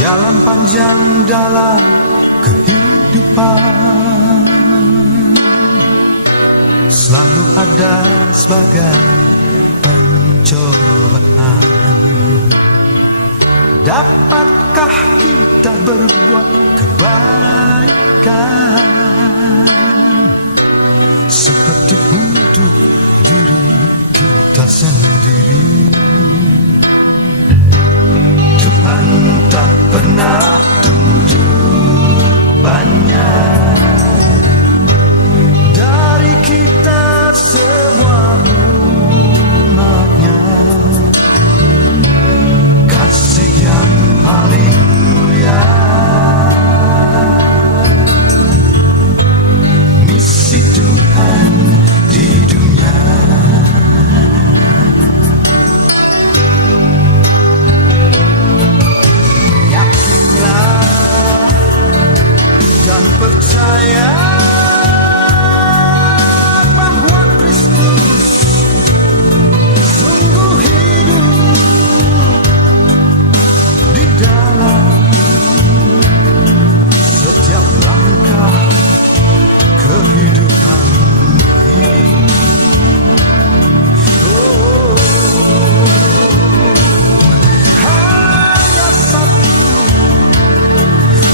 Jalan panjang dalam kehidupan selalu ada sebagai pencobaan. Dapatkah kita berbuat kebaikan seperti untuk diri kita sendiri? Tuhan tak pernah tuntut banyak dari kita semua umatnya. Kasih yang paling mulia, misi Tuhan di dunia. Yakinlah dan percaya bahwa Kristus sungguh hidup di dalam setiap langkah kehidupan ini. Hanya satu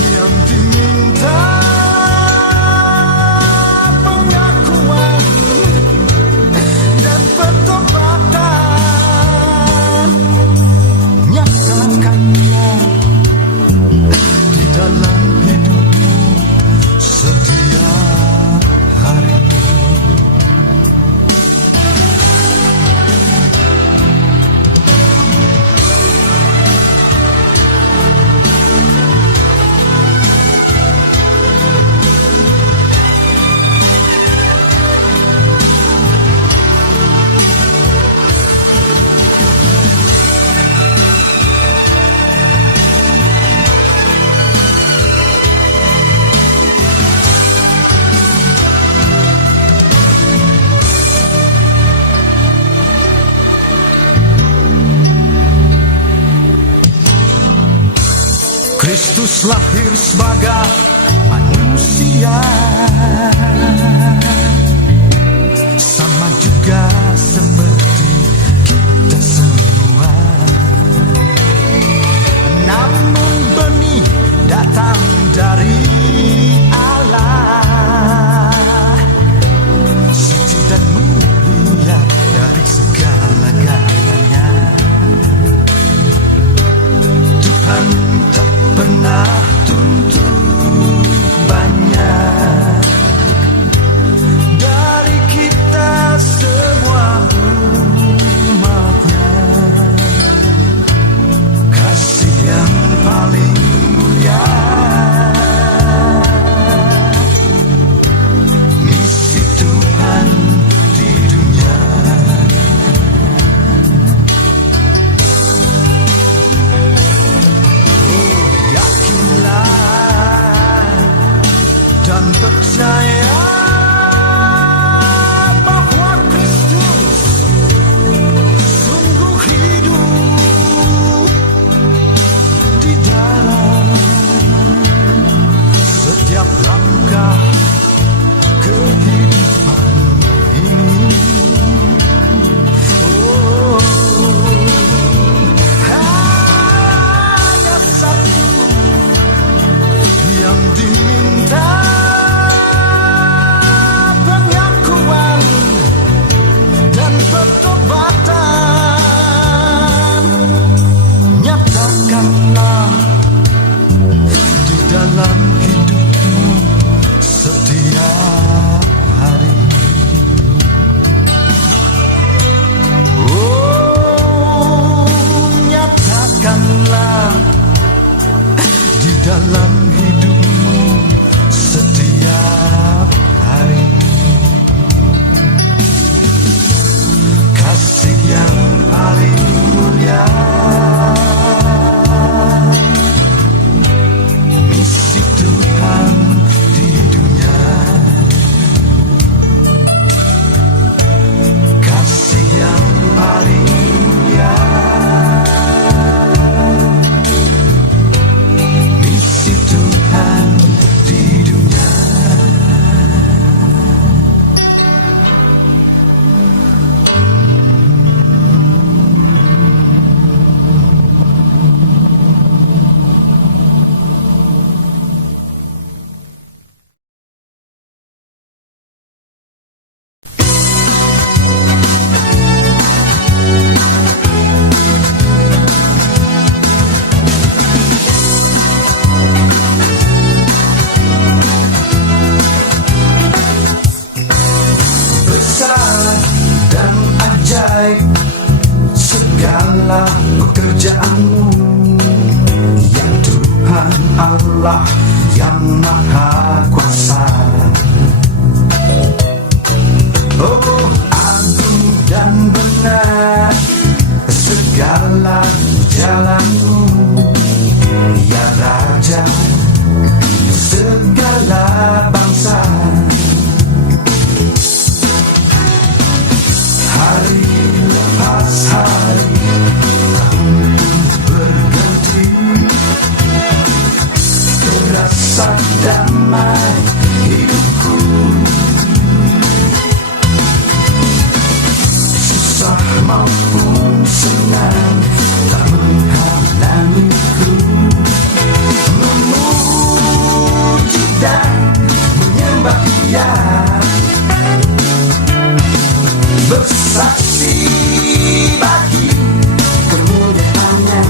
yang diminta, pengakuan dan pertobatan. Nyatakannya di dalam hidupmu setiap hari. Kristus lahir sebagai manusia, sama juga seperti kita semua. Namun benih datang dari Allah, suci dan mulia dari segala-galanya. Tuhan tak pernah tuntut banyak pekerjaanmu, ya Tuhan Allah yang Maha Kuasa. Oh, agung dan benar segala jalanmu, ya Raja segala bangsa. Hari lepas hari, tahun berganti, terasa damai hidupku. Susah maupun senang tak menghalangiku memuji dan menyembah Dia, bersaksi bagi kemuliaan-Nya.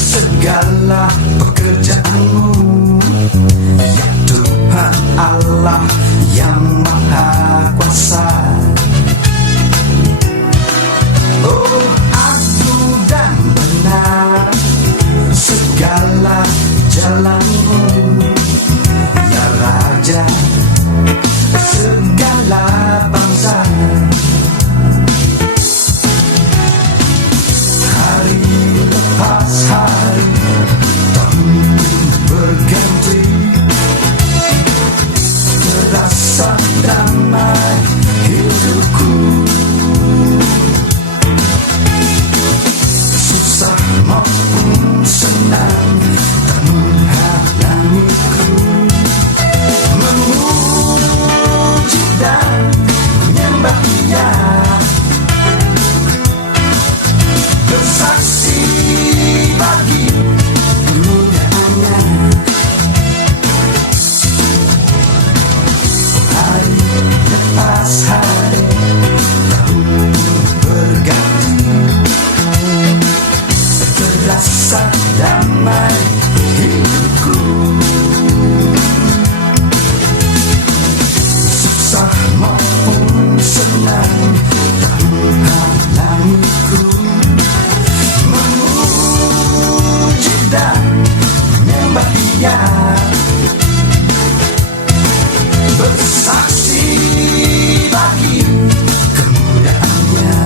Segala pekerjaanmu, ya Tuhan Allah yang Maha Kuasa. Oh, agung dan benar segala jalanmu, ya Raja segala bangsa. Hari lepas hari, tahun berganti, terasa damai hidupku. Susah maupun senang tak menghalangiku memuji dan menyembah Dia, bersaksi bagi kemuliaan-Nya. Hari lepas hari, tahun berganti, terasa damai hidupku. Susah maupun senang tak menghalangiku memuji dan menyembah Dia, bersaksi bagi kemuliaan-Nya.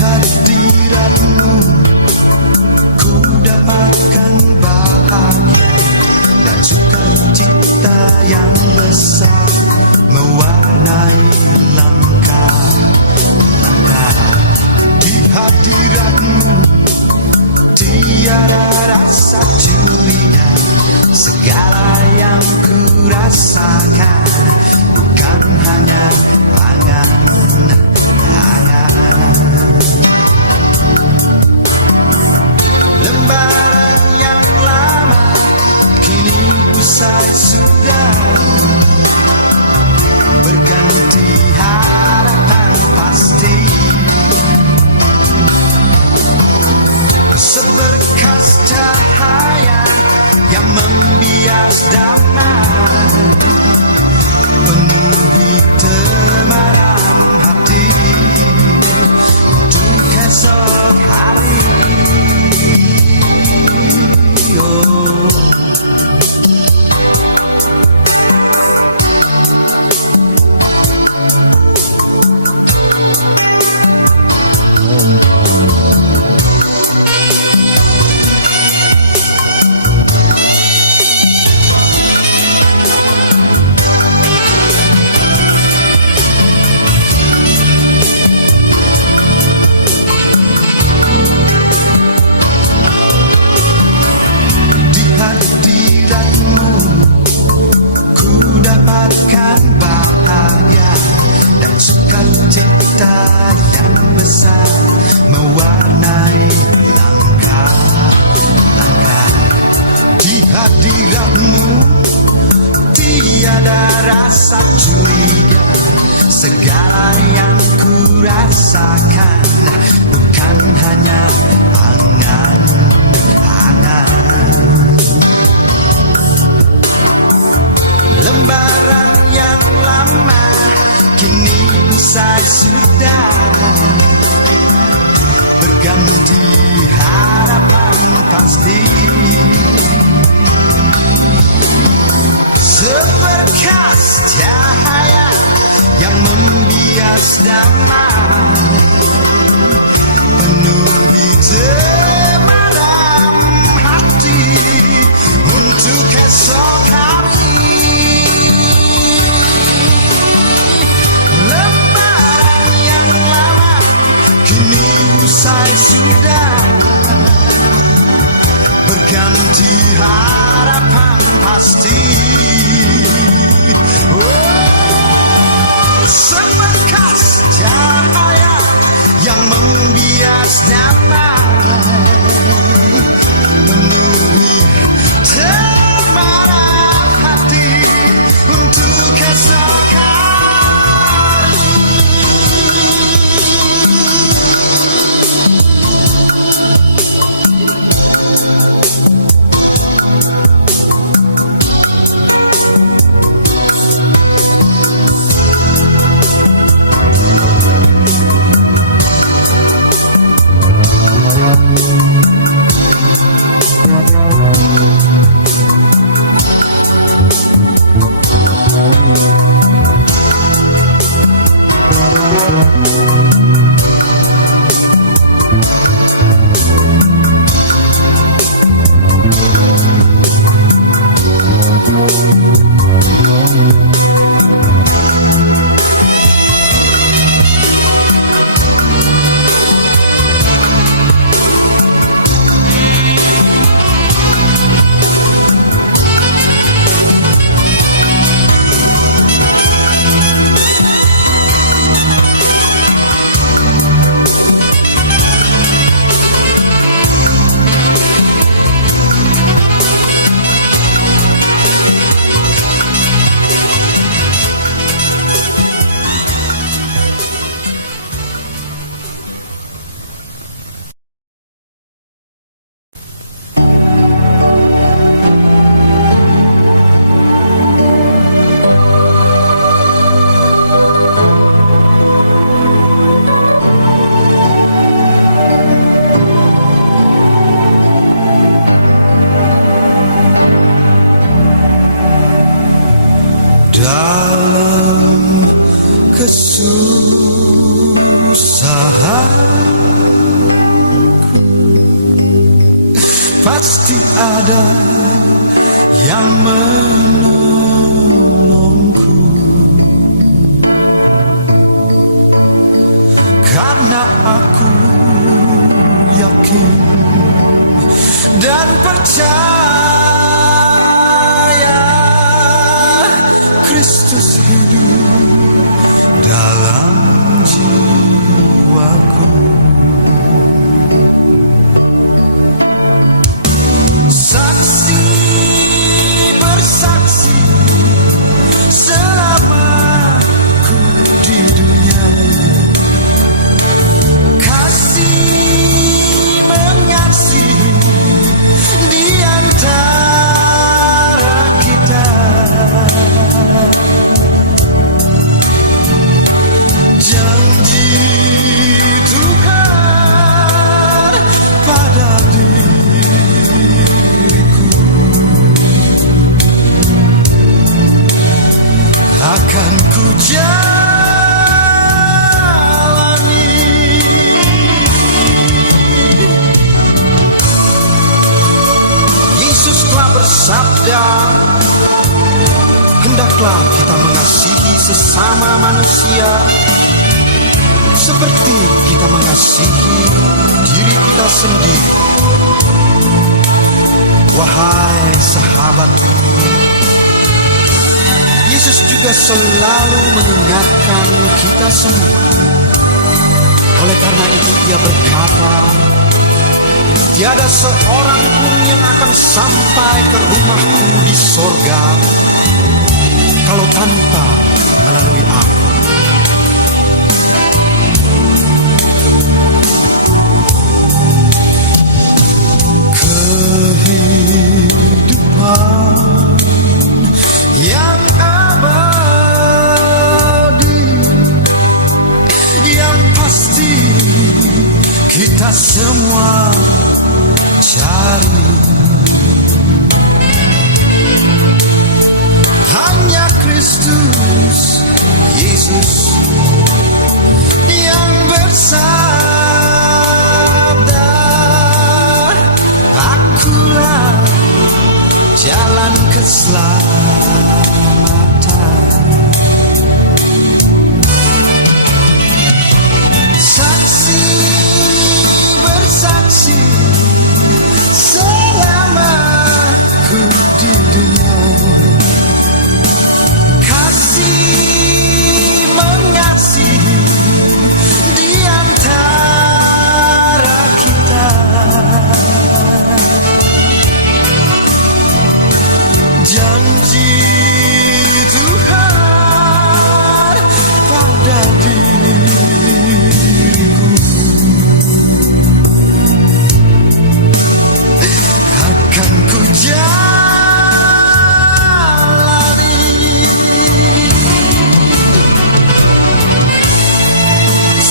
Hadiratmu ku dapatkan bahagia dan sukacita yang besar mewarnai langkah-langkah. Di hadiratmu tiada rasa curiga, segala yang ku rasakan bukan hanya angan-angan. Lembaran yang lama kini usai sudah, membias damai, penuhi temaram hati untuk esok hari. Oh. Dapatkan bahagia dan sukacita yang besar mewarnai langkah-langkah. Di hadiratmu tiada rasa curiga, segala yang ku rasakan bukan hanya angan-angan. Lembaran yang lama kini usai sudah, berganti harapan pasti. Seberkas cahaya yang membias damai, penuhi temaram hati untuk esok hari. Usai sudah, berganti harapan pasti. Oh, seberkas cahaya yang membias damai, penuhi temaram hati untuk esok hari. Dalam kesusahanku pasti ada yang menolongku, karena aku yakin dan percaya Kristus hidup dalam jiwaku. Saksi bersaksi selama ku di dunia, kasih mengasihi di antara bersabda, hendaklah kita mengasihi sesama manusia seperti kita mengasihi diri kita sendiri. Wahai sahabatku, Yesus juga selalu mengingatkan kita semua. Oleh karena itu dia berkata, tiada seorang pun yang akan sampai ke rumahku di sorga kalau tanpa melalui aku. Kehidupan yang abadi, yang pasti kita semua cari. Hanya Kristus Yesus yang bersabda, akulah jalan keselamatan. Saksi bersaksi selama ku di dunia, kasih mengasihi di antara kita. Janji Tuhan pada diriku akan ku jalani.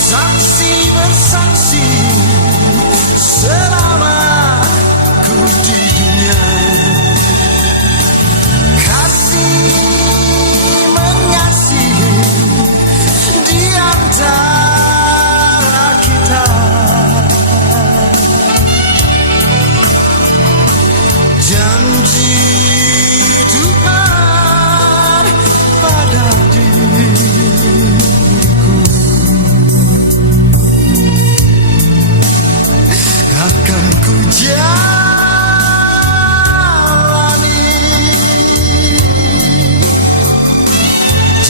Saksi bersaksi selama ku di dunia, mengasihi di antara kita. Janji Tuhan pada diriku akan ku jalani.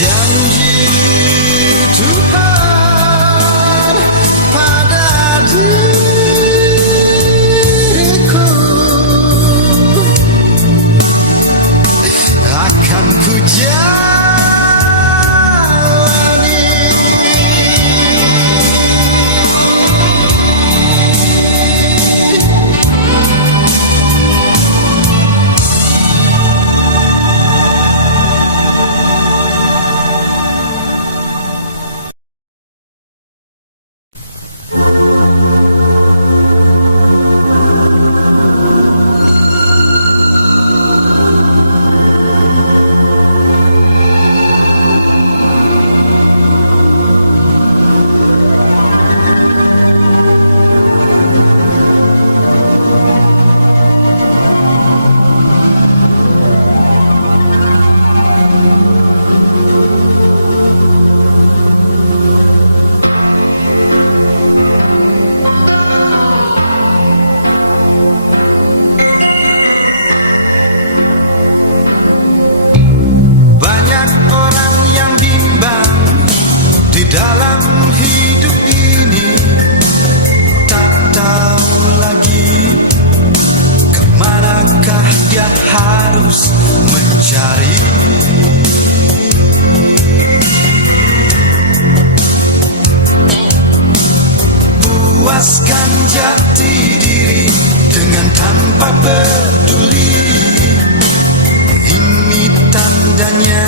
Janji Tuhan pada diriku akan ku jalani. Dalam hidup ini tak tahu lagi kemanakah dia harus mencari. Puaskan jati diri dengan tanpa peduli. Ini tandanya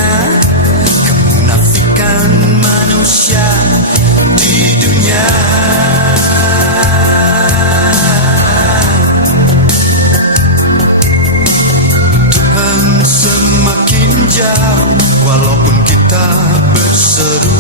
kemunafikan manusia di dunia. Tuhan semakin jauh walaupun kita berseru.